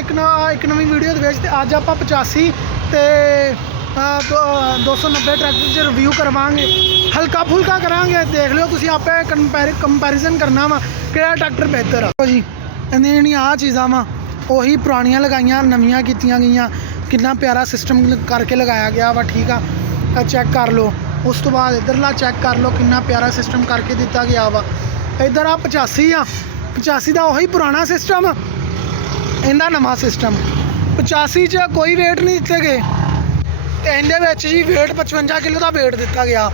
एक नवी वीडियो दे विच ते अज आपां 85 ते 290 ट्रैक्टर च रिव्यू करवांगे, हल्का फुल्का करांगे। देख लियो तुसीं आपे कंपैरिजन करना वा किहड़ा ट्रैक्टर बेहतर आ जी। इन्नी जेहड़ियां आ चीज़ां वा उही पुरानियां लगाइयां नवियां कीतियां गईयां। कितना प्यारा सिस्टम करके लगाया गया वा, ठीक आ, चैक कर लो। उस तो बाद इधरला चैक कर लो, कितना प्यारा सिस्टम करके दिता गया वा। इधर आ 85 का उही पुराना सिस्टम, इहदा नवा सिस्टम। 85 च कोई वेट नहीं दिते गए, तो इहदे जी वेट 55 किलो का वेट दिता गया।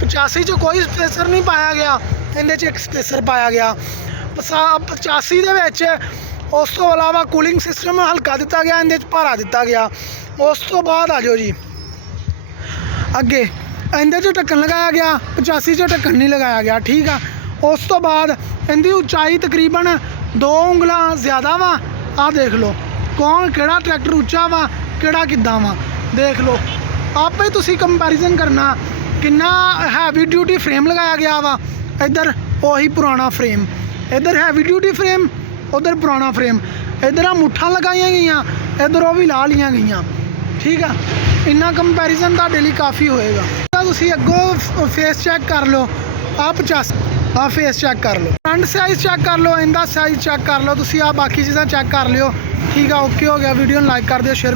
85 च कोई स्पेसर नहीं पाया गया, इहदे च एक स्पेसर पाया गया। 85 दे विच उस तो अलावा कूलिंग सिस्टम हल्का दिता गया, इहदे च भारा दिता गया। उस तो बाद आ जाओ जी अगे, इहदे च ढक्कन लगाया गया, 85 च ढक्कन नहीं लगाया गया, ठीक आ। उस तो बाद इहदी उचाई तकरीबन 2 ਉਂਗਲਾਂ ज़्यादा वा। आ देख लो कौन केड़ा ट्रैक्टर उच्चा वा, केड़ा किद्दां वा, देख लो आपे तुसी कंपैरिजन करना। कितना हैवी ड्यूटी फ्रेम लगाया गया वा, इधर वही पुराना फ्रेम, इधर हैवी ड्यूटी फ्रेम, उधर पुराना फ्रेम। इधर आ मुठा लगाई गई, इधर वो भी ला लिया गई, ठीक है। इन्ना कंपैरिजन तुहाडे लई काफ़ी होएगा। तुसी अगों फेस चैक कर लो, आ 50 आ फेस चैक कर लो, फ्रंट साइज चैक कर लो, इनका साइज चैक कर लो, तुसी आ बाकी चीज़ां चैक कर लियो, ठीक है। ओके हो गया, वीडियो लाइक कर दियो, शेयर